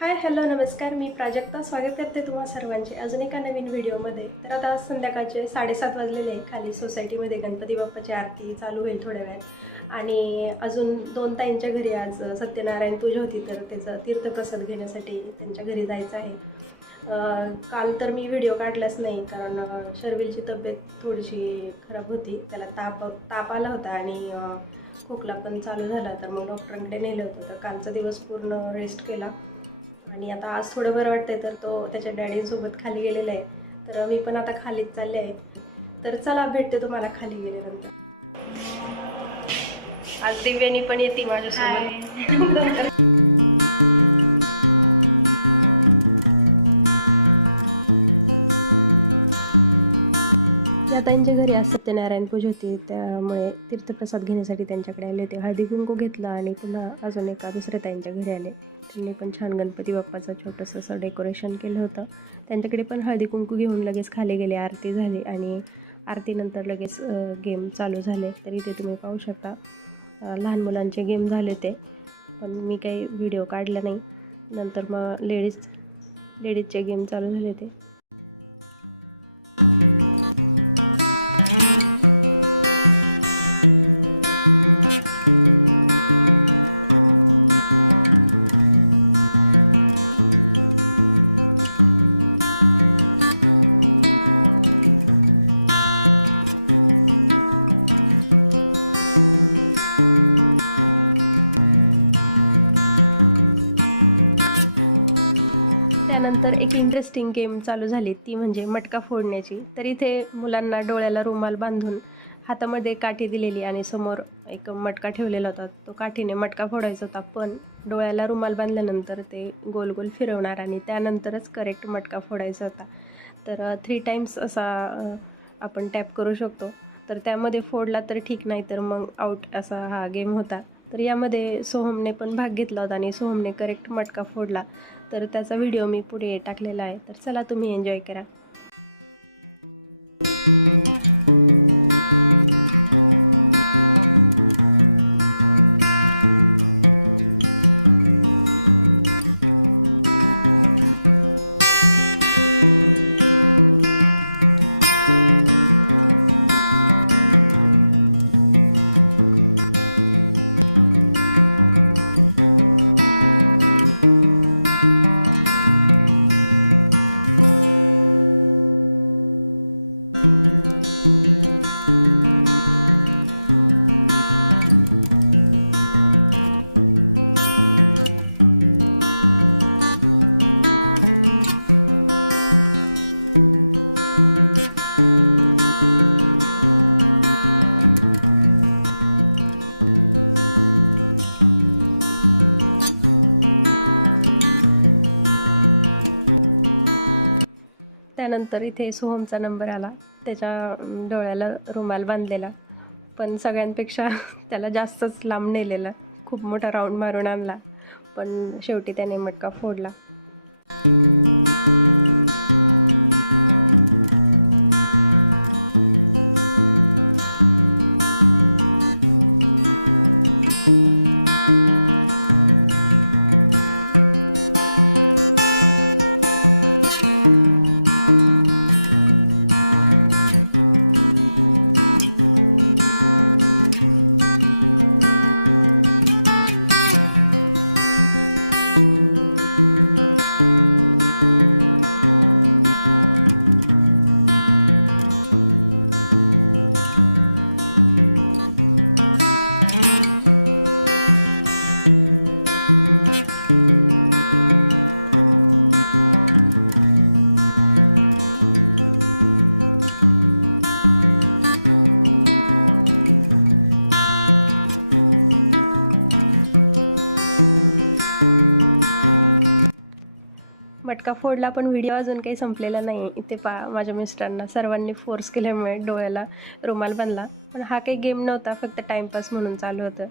Hi hello नमस्कार. मी प्राजक्ता. स्वागत करते तुम्हा सर्वांचे अजून एका नवीन व्हिडिओमध्ये. तर आता आज संध्याकाळचे साडेसात वाजलेले आहे. खाली सोसायटीमध्ये गणपती बाप्पाची आरती चालू होईल थोड्या वेळात आणि अजून दोन ताईंच्या घरी आज सत्यनारायण पूजा होती तर त्याचं तीर्थप्रसाद घेण्यासाठी त्यांच्या घरी जायचं आहे. काल तर मी व्हिडिओ काढलाच नाही कारण शर्विलची तब्येत थोडीशी खराब होती. त्याला ताप ताप आला होता आणि खोकला पण चालू झाला. तर मग डॉक्टरांकडे नेलं होतं. तर कालचा दिवस पूर्ण रेस्ट केला. आणि आता आज थोडं बरं वाटतंय तर तो त्याच्या डॅडीसोबत खाली गेलेला आहे. तर मी पण आता खालीच चालले आहे. तर चला भेटते तुम्हाला खाली गेल्यानंतर. आज दिव्यानी पण येते माझ्यासोबत. नारायणपूज होती त्यामुळे तीर्थप्रसाद घेण्यासाठी त्यांच्याकडे आले होते. हळदी कुंकू घेतला आणि पुन्हा अजून एका दुसऱ्या त्यांच्या घरी आले. त्यांनी पण छान गणपती बाप्पाचं छोटंसं असं डेकोरेशन केलं होतं. त्यांच्याकडे पण हळदी कुंकू घेऊन लगेच खाली गेले आरती झाली आणि आरतीनंतर लगेच गेम चालू झाले. तर इथे तुम्ही पाहू शकता लहान मुलांचे गेम झाले ते पण मी काही व्हिडिओ काढला नाही. नंतर मग लेडीज लेडीजचे गेम चालू झाले होते. चालू झाली ती म्हणजे मटका फोडण्याची. तर इथे मुलांना डोळ्याला रुमाल बांधून हातामध्ये काठी दिलेली आणि समोर एक मटका ठेवलेला होता. तो काठीने मटका फोडायचा होता पण डोळ्याला रुमाल बांधल्यानंतर ते गोल गोल फिरवणार आणि त्यानंतरच करेक्ट मटका फोडायचा होता. तर uh, थ्री टाईम्स असा uh, आपण टॅप करू शकतो. तर त्यामध्ये फोडला तर ठीक नाही तर मग आऊट असा हा गेम होता. तर यामध्ये सोहमने पण भाग घेतला होता आणि सोहमने करेक्ट मटका फोडला. तर त्याचा व्हिडिओ मी पुढे टाकलेला आहे. तर चला तुम्ही एन्जॉय करा. त्यानंतर इथे सोहमचा नंबर आला. त्याच्या डोळ्याला रुमाल बांधलेला. पण सगळ्यांपेक्षा त्याला जास्तच लांब नेलेला. खूप मोठा राऊंड मारून आणला. पण शेवटी त्याने मटका फोडला. फोडला पण व्हिडिओ अजून काही संपलेला नाही. इथे पा माझ्या मिस्टरांना सर्वांनी फोर्स केल्यामुळे डोळ्याला रुमाल बनला. पण हा काही गेम नव्हता फक्त टाइमपास म्हणून चालू होतं.